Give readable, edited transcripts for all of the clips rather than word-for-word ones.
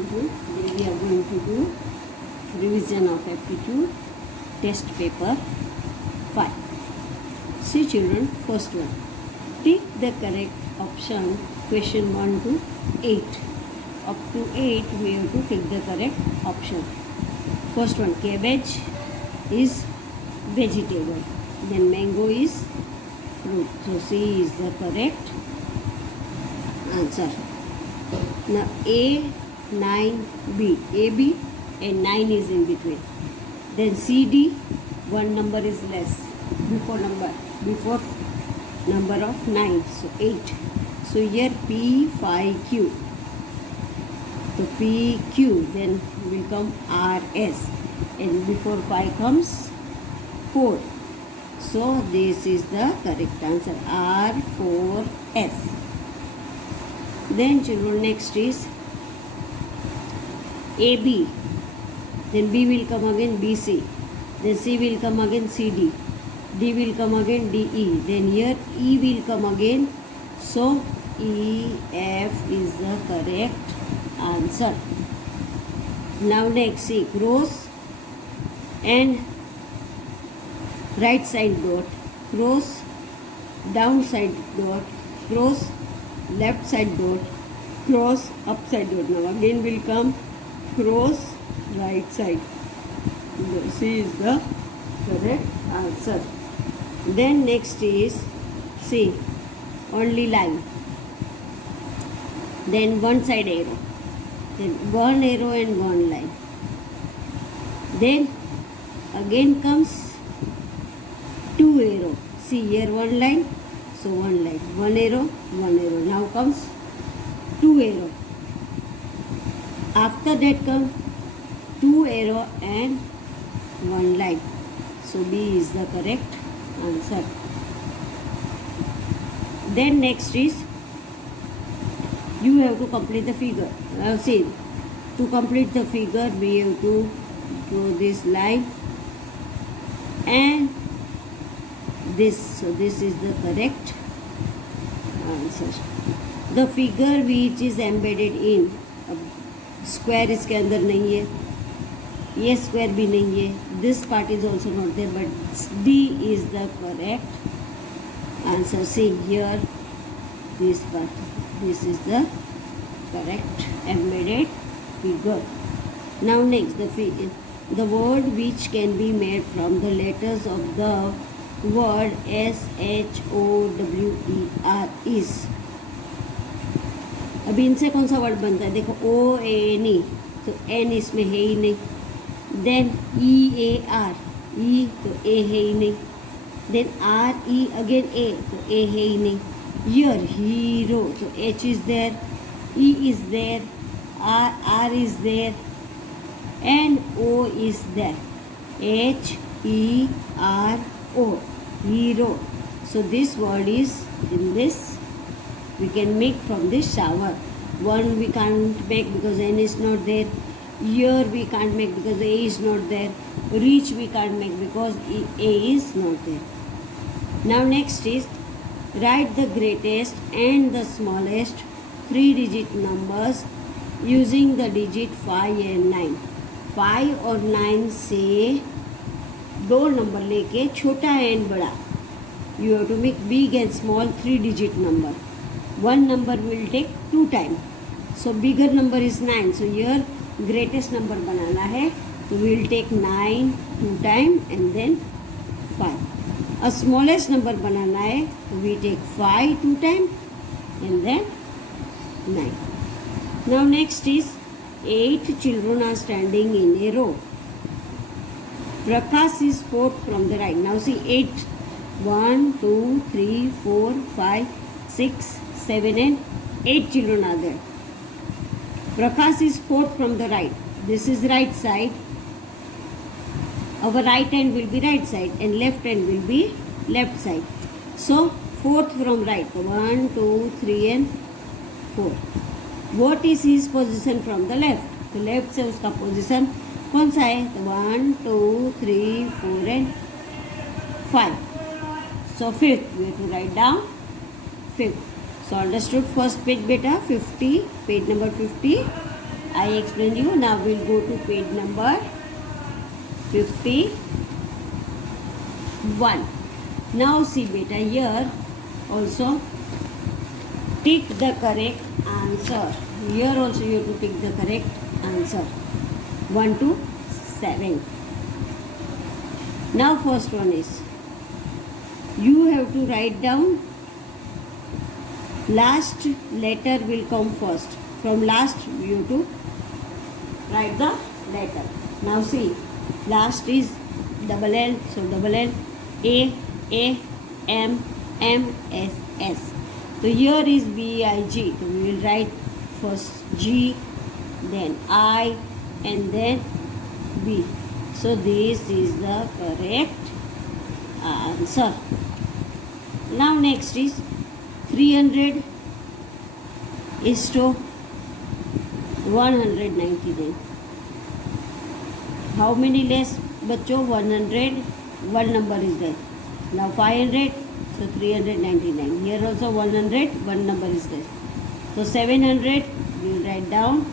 children, today we are going to do revision of aptitude test paper 5. See children, first one. Tick the correct option, question 1 to 8. Up to 8 we have to tick the correct option. First one, cabbage is vegetable. Then mango is fruit. So C is the correct answer. Now A, 9, B. A, B and 9 is in between. Then C, D, one number is less before number of 9. So 8. So here P, Phi, Q. So P, Q. Then will come R, S. And before Phi comes 4. So this is the correct answer. R, 4, S. Then children, next is AB. Then B will come again BC. Then C will come again CD. D will come again DE. Then here E will come again. So EF is the correct answer. Now next, see, cross and right side dot, cross down side dot, cross left side dot, cross upside dot. Now again will come cross right side. C is the correct answer. Then next is C, only line. Then one side arrow. Then one arrow and one line. Then again comes two arrow. See here one line. So one line, one arrow, one arrow. Now comes two arrow. After that comes two arrow and one line. So B is the correct answer. Then next is you have to complete the figure. See, to complete the figure we have to draw this line and this. So this is the correct answer. The figure which is embedded in square इसके अंदर नहीं है, ये square भी नहीं है, this part is also not there, but D is the correct answer. See here, this part, this is the correct embedded figure. Now next, the word which can be made from the letters of the word SHOWER is. अभी इनसे कौन सा word बनता है? देखो O A N E, तो N इसमें है ही नहीं. Then E A R, E तो A है ही नहीं. Then R E again A, तो A है ही नहीं. Here hero, तो H is there, E is there, R is there, and O is there. H E R O, hero. So this word is in this. We can make from this shower. One we can't make because N is not there. Here we can't make because A is not there. Reach we can't make because A is not there. Now next is write the greatest and the smallest 3-digit numbers using the digit 5 and 9. 5 और 9 से दो number लेके छोटा and बड़ा. You have to make big and small 3-digit number. One number will take 2 times. So bigger number is 9. So here greatest number बनाना है. So we will take 9 2 times and then 5. A smallest number बनाना है. So we take 5 2 times and then 9. Now next is 8 children are standing in a row. Prakash is fourth from the right. Now see 8. 1, 2, 3, 4, 5, 6, 7 and 8 children are there. Prakash is fourth from the right. This is right side. Our right hand will be right side and left hand will be left side. So fourth from right. 1, 2, 3 and 4. What is his position from the left? तो left से उसका position कौन सा है? 1, 2, 3, 4 and 5. So fifth, we have to write down fifth. So understood first page beta 50, page number 50. I explained you. Now we'll go to page number 51. Now see beta, here also tick the correct answer. Here also you have to tick the correct answer. 1 to 7. Now first one is, you have to write down, last letter will come first. From last you have to write the letter. Now see, last is double L, so double L, A, M, S, S. So here is BIG. So we will write first G, then I, and then B. So this is the correct answer. Now next is 300 is to 199. How many less बच्चों? 100, one number is there. Now 500, so 399. Here also 100, one number is there. So 700, we will write down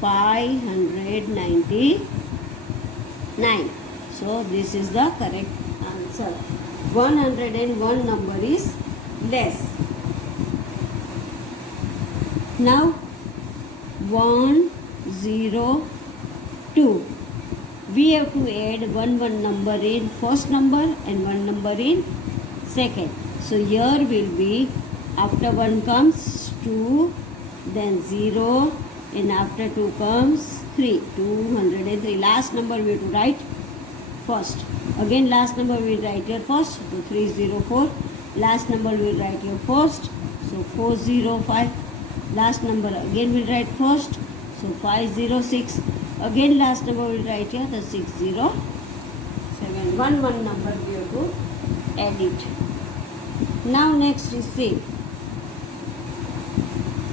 599. So this is the correct answer. 101 number is less. Now 102. We have to add one number in first number and one number in second. So here will be, after 1 comes 2, then 0, and after 2 comes 3. 203. Last number we have to write first. Again last number we will write here first. So 304. Last number we will write here first. So 405. Last number again we will write first. So 506. Again last number we will write here the 607. One number we have to add it. Now next is say,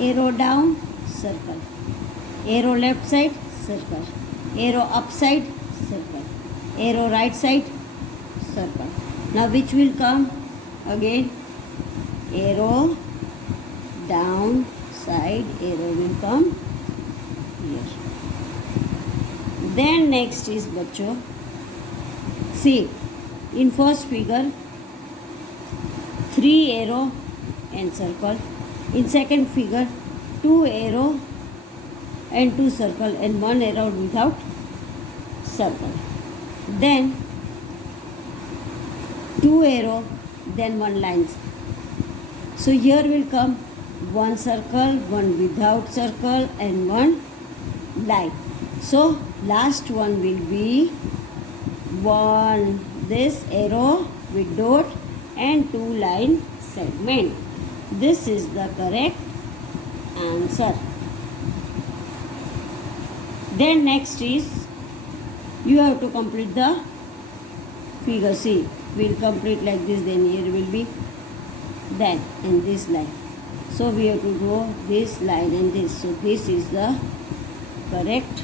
arrow down, circle. Arrow left side, circle. Arrow up side, circle. Arrow right side, circle. Now which will come? Again arrow down side, arrow will come here. Then next is बच्चों, see, in first figure 3 arrow and circle. In second figure 2 arrow and 2 circle and 1 arrow without circle. Then 2 arrow, then 1 line. So here will come 1 circle, 1 without circle, and 1 line. So last one will be 1 this arrow with dot and 2 line segment. This is the correct answer. Then next is, you have to complete the figure. See, we'll complete like this, then here will be that and this line. So we have to go this line and this. So this is the correct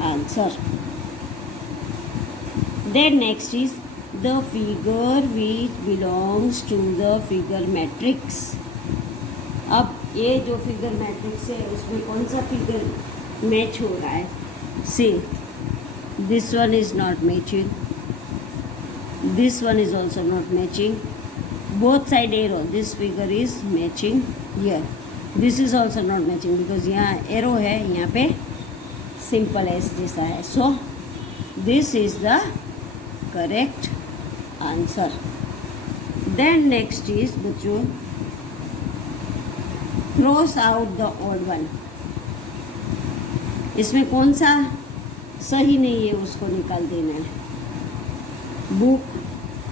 answer. Then next is the figure which belongs to the figure matrix. अब ये जो figure matrix है उसमें कौन सा figure match हो रहा है? See, this one is not matching. This one is also not matching. Both side arrow, this figure is matching here. This is also not matching because यहाँ arrow है, यहाँ पे simple S जैसा है. So this is the correct answer. Then next is बच्चों, cross out the odd one. इसमें कौन सा सही नहीं है उसको निकाल देना है. Book,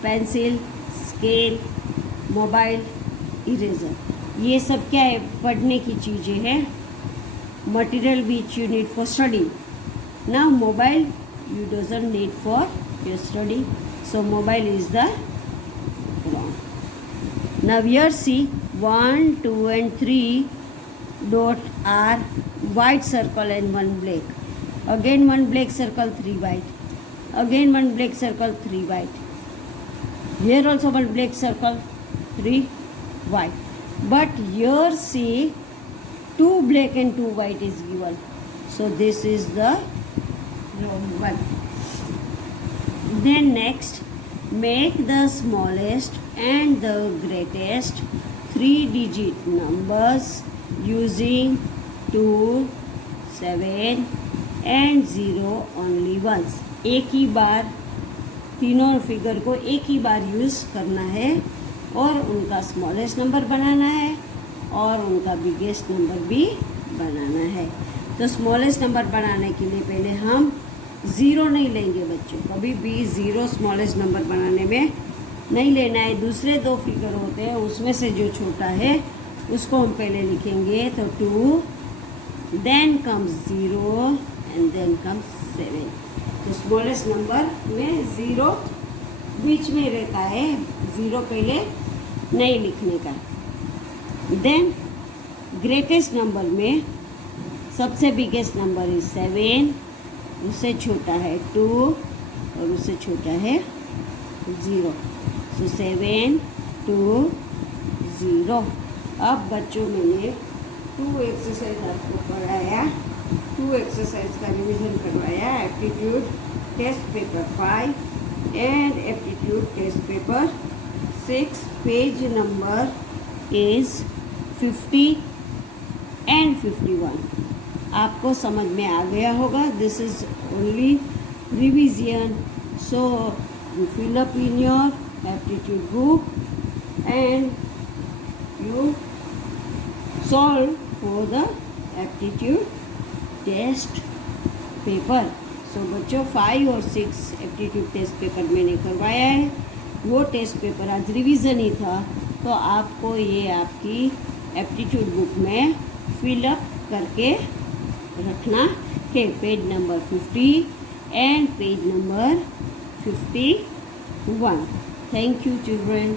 pencil, scale, mobile, eraser, ये सब क्या है? पढ़ने की चीज़ें हैं. Material which you need for study. Now mobile you doesn't need for your study, so mobile is the wrong. Now here see 1, 2 and 3 dot are white circle and 1 black. Again 1 black circle, 3 white. Again 1 black circle, 3 white. Here also 1 black circle, 3 white. But here see 2 black and 2 white is given. So this is the wrong one. Then next, make the smallest and the greatest 3-digit numbers using 2, 7 and 0 only once. एक ही बार तीनों figure को एक ही बार use करना है और उनका smallest number बनाना है और उनका बिगेस्ट नंबर भी बनाना है। तो स्मॉलेस्ट नंबर बनाने के लिए पहले हम ज़ीरो नहीं लेंगे बच्चों, कभी भी ज़ीरो स्मॉलेस्ट नंबर बनाने में नहीं लेना है। दूसरे दो फिगर होते हैं उसमें से जो छोटा है उसको हम पहले लिखेंगे। तो 2, then comes 0 and then comes 7। तो स्मॉलेस्ट नंबर में ज़ीरो बीच में रहता है, ज़ीरो पहले नहीं लिखने का। देन ग्रेटेस्ट नंबर में सबसे बिगेस्ट नंबर इज 7, उससे छोटा है 2 और उससे छोटा है 0। सो 7, 2, 0। अब बच्चों मैंने 2 एक्सरसाइज आपको पढ़ाया, 2 एक्सरसाइज का रिवीजन करवाया। Aptitude test paper 5 and aptitude test paper 6। Page number is 50 and 51। आपको समझ में आ गया होगा। This is only revision. So you fill up in your aptitude book and you solve for the aptitude test paper. So बच्चों 5 और 6 aptitude test paper मैंने करवाया है। वो टेस्ट पेपर आज रिवीजन ही था, तो आपको ये आपकी एप्टीट्यूड बुक में फिलअप करके रखना है। Page number 50 and page number 51। Thank you children.